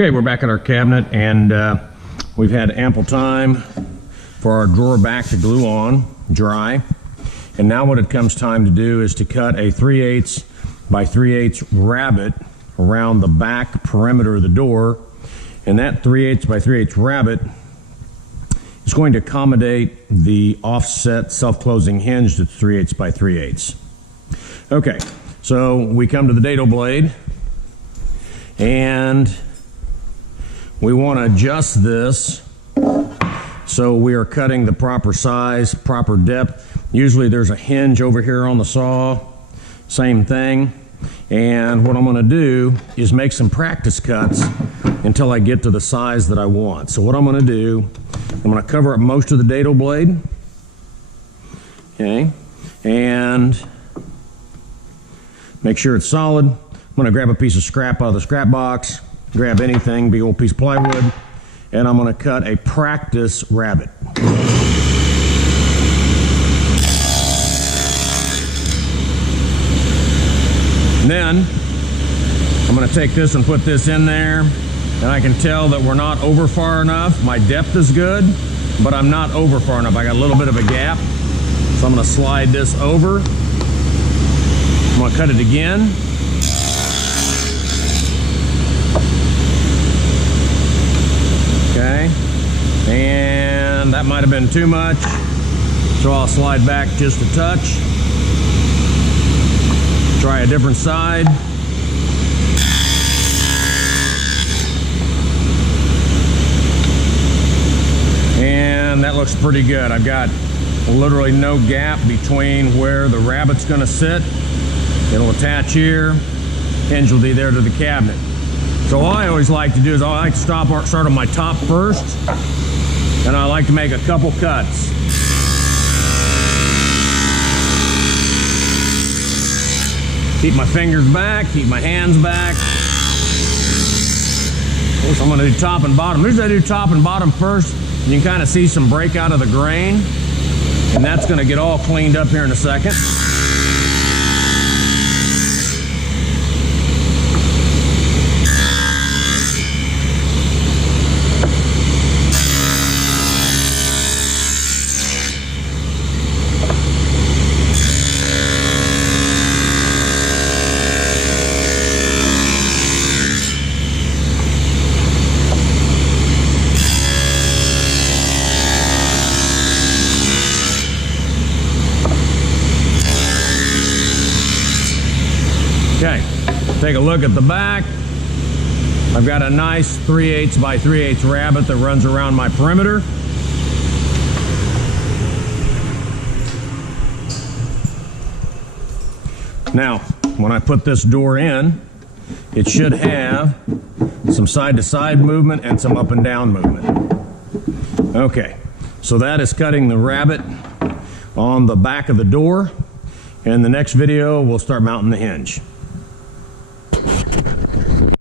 Okay, we're back at our cabinet, and we've had ample time for our drawer back to glue on, dry. And now what it comes time to do is to cut a 3/8 by 3/8 rabbet around the back perimeter of the door. And that 3/8 by 3/8 rabbet is going to accommodate the offset self-closing hinge that's 3/8 by 3/8. Okay, so we come to the dado blade, and we want to adjust this so we are cutting the proper size, proper depth. Usually there's a hinge over here on the saw, same thing. And what I'm going to do is make some practice cuts until I get to the size that I want. So what I'm going to do, I'm going to cover up most of the dado blade. Okay, and make sure it's solid. I'm going to grab a piece of scrap out of the scrap box, grab anything, big old piece of plywood, and I'm going to cut a practice rabbet. And then I'm going to take this and put this in there, and I can tell that we're not over far enough. My depth is good, but I'm not over far enough. I got a little bit of a gap, so I'm going to slide this over. I'm going to cut it again. Okay, and that might have been too much, so I'll slide back just a touch. Try a different side. And that looks pretty good. I've got literally no gap between where the rabbet's going to sit. It'll attach here. Hinge will be there to the cabinet. So all I always like to do is I like to start on my top first, and I like to make a couple cuts. Keep my fingers back, keep my hands back. So I'm going to do top and bottom. Usually I do top and bottom first, and you can kind of see some break out of the grain, and that's going to get all cleaned up here in a second. Okay, take a look at the back. I've got a nice 3/8 by 3/8 rabbet that runs around my perimeter. Now, when I put this door in, it should have some side-to-side movement and some up and down movement. Okay, so that is cutting the rabbet on the back of the door. In the next video, we'll start mounting the hinge.